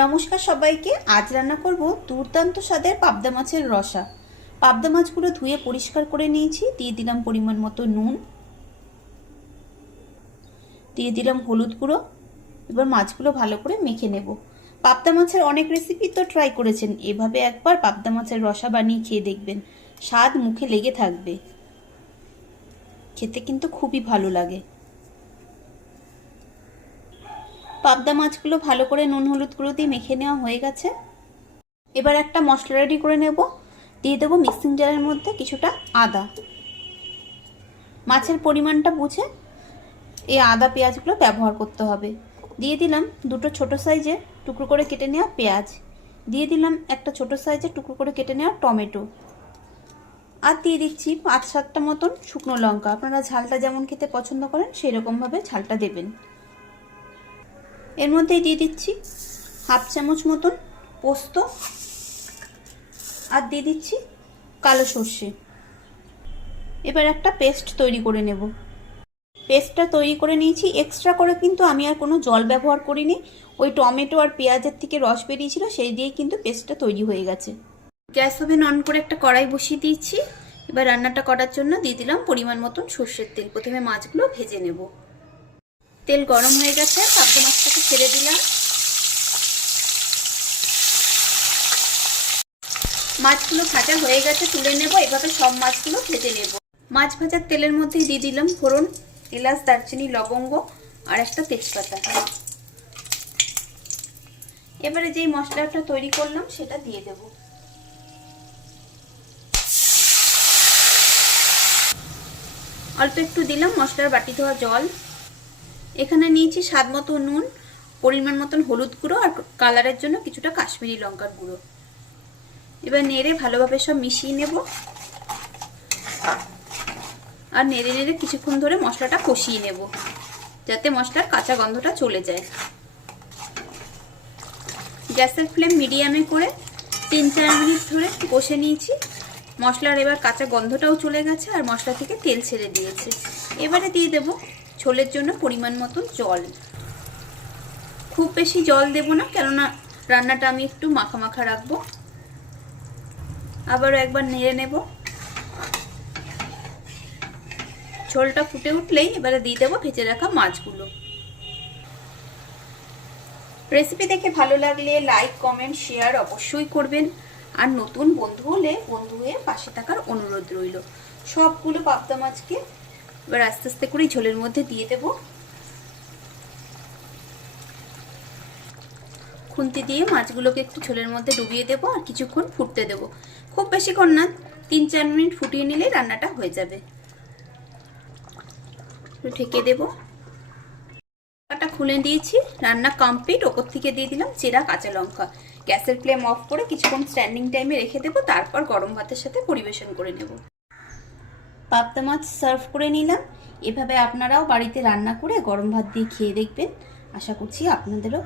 নমস্কার সবাইকে, আজ রান্না করব দুর্দান্ত স্বাদের পাবদা মাছের রসা। পাবদা মাছগুলো ধুয়ে পরিষ্কার করে নিয়েছি, দিয়ে দিলাম পরিমাণ মতো নুন, দিয়ে দিলাম হলুদ গুঁড়ো। এবার মাছগুলো ভালো করে মেখে নেব। পাবদা মাছের অনেক রেসিপি তো ট্রাই করেছেন, এভাবে একবার পাবদা মাছের রসা বানিয়ে খেয়ে দেখবেন, স্বাদ মুখে লেগে থাকবে। খেতে কিন্তু খুবই ভালো লাগে। পাবদা মাছগুলো ভালো করে নুন, হলুদ গুঁড়ো দিয়ে মেখে নেওয়া হয়ে গেছে। এবার একটা মশলা রেডি করে নেব। দিয়ে দেবো মিক্সিং জারের মধ্যে কিছুটা আদা। মাছের পরিমাণটা বুঝে এই আদা পেঁয়াজগুলো ব্যবহার করতে হবে। দিয়ে দিলাম দুটো ছোট সাইজের টুকরো করে কেটে নেওয়া পেঁয়াজ। দিয়ে দিলাম একটা ছোট সাইজের টুকরো করে কেটে নেওয়া টমেটো। আর দিয়ে দিচ্ছি পাঁচ সাতটা মতন শুকনো লঙ্কা। আপনারা ঝালটা যেমন খেতে পছন্দ করেন সেই রকমভাবে ঝালটা দেবেন। এর মধ্যেই দিয়ে দিচ্ছি হাফ চামচ মতন পোস্ত আর দিয়ে দিচ্ছি কালো সর্ষে। এবার একটা পেস্ট তৈরি করে নেব। পেস্টটা তৈরি করে নিয়েছি। এক্সট্রা করে কিন্তু আমি আর কোনো জল ব্যবহার করিনি। ওই টমেটো আর পেঁয়াজের থেকে রস বেরিয়েছিল, সেই দিয়েই কিন্তু পেস্টটা তৈরি হয়ে গেছে। গ্যাস ওভেন অন করে একটা কড়াই বসিয়ে দিয়েছি। এবার রান্নাটা করার জন্য দিয়ে দিলাম পরিমাণ মতন সর্ষের তেল। প্রথমে মাছগুলো ভেজে নেব। তেল গরম হয়ে গেছে, পাবদা মাছটাকে ছেড়ে দিলাম। মাছগুলো ভাজা হয়ে গেছে, তুলে নেব, এভাবে সব মাছগুলো ভেজে নেব। মাছ ভাজার তেলের মধ্যে দিয়ে দিলাম ফোড়ন, এলাচ, দারচিনি, লবঙ্গ আর একটা তেজপাতা। এবারে যেই মশলাটা তৈরি করলাম, সেটা দিয়ে দেব। অল্প একটু দিলাম মশলার বাটি ধোয়া জল। এখানে নিয়েছি স্বাদ মতো নুন, পরিমাণ মতন হলুদ গুঁড়ো আর কালারের জন্য কিছুটা কাশ্মীরি লঙ্কার গুঁড়ো। এবার নেড়ে ভালোভাবে সব মিশিয়ে নেব। আর নেড়ে নেড়ে কিছুক্ষণ ধরে মশলাটা কষিয়ে নেব, যাতে মশলার কাঁচা গন্ধটা চলে যায়। গ্যাসের ফ্লেম মিডিয়ামে করে তিন চার মিনিট ধরে কষে নিয়েছি। মশলার এবার কাঁচা গন্ধটাও চলে গেছে আর মশলা থেকে তেল ছেড়ে দিয়েছে। এবারে দিয়ে দেব ঝোলের জন্য পরিমাণ মতন জল। খুব বেশি জল দেব না, কেননা রান্নাটা আমি একটু মাখা মাখা রাখব। আবারও একবার নেড়ে নেব। ঝোলটা ফুটে উঠলেই এবারে দিয়ে দেবো ভেজে রাখা মাছগুলো। রেসিপি দেখে ভালো লাগলে লাইক, কমেন্ট, শেয়ার অবশ্যই করবেন। আর নতুন বন্ধু হলে বন্ধু হয়ে পাশে থাকার অনুরোধ রইল। সবগুলো পাবদা মাছকে এবার আস্তে আস্তে করে ঝোলের মধ্যে দিয়ে দেব। খুন্তি দিয়ে মাছগুলোকে একটু ঝোলের মধ্যে ডুবিয়ে দেবো আর কিছুক্ষণ ফুটতে দেবো। খুব বেশিক্ষণ না, তিন চার মিনিট ফুটিয়ে নিলেই রান্নাটা হয়ে যাবে। ঢেকে দেবো। খুলে দিয়েছি, রান্না কমপ্লিট ওপর থেকে দিয়ে দিলাম চেরা কাঁচা লঙ্কা। গ্যাসের ফ্লেম অফ করে কিছুক্ষণ স্ট্যান্ডিং টাইমে রেখে দেবো, তারপর গরম ভাতের সাথে পরিবেশন করে নেব। পাবদা মাছ সার্ভ করে নিলাম। এভাবে আপনারাও বাড়িতে রান্না করে গরম ভাত দিয়ে খেয়ে দেখবেন। আশা করছি আপনাদেরও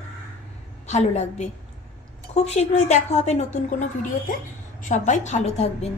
ভালো লাগবে। খুব শীঘ্রই দেখা হবে নতুন কোনো ভিডিওতে। সবাই ভালো থাকবেন।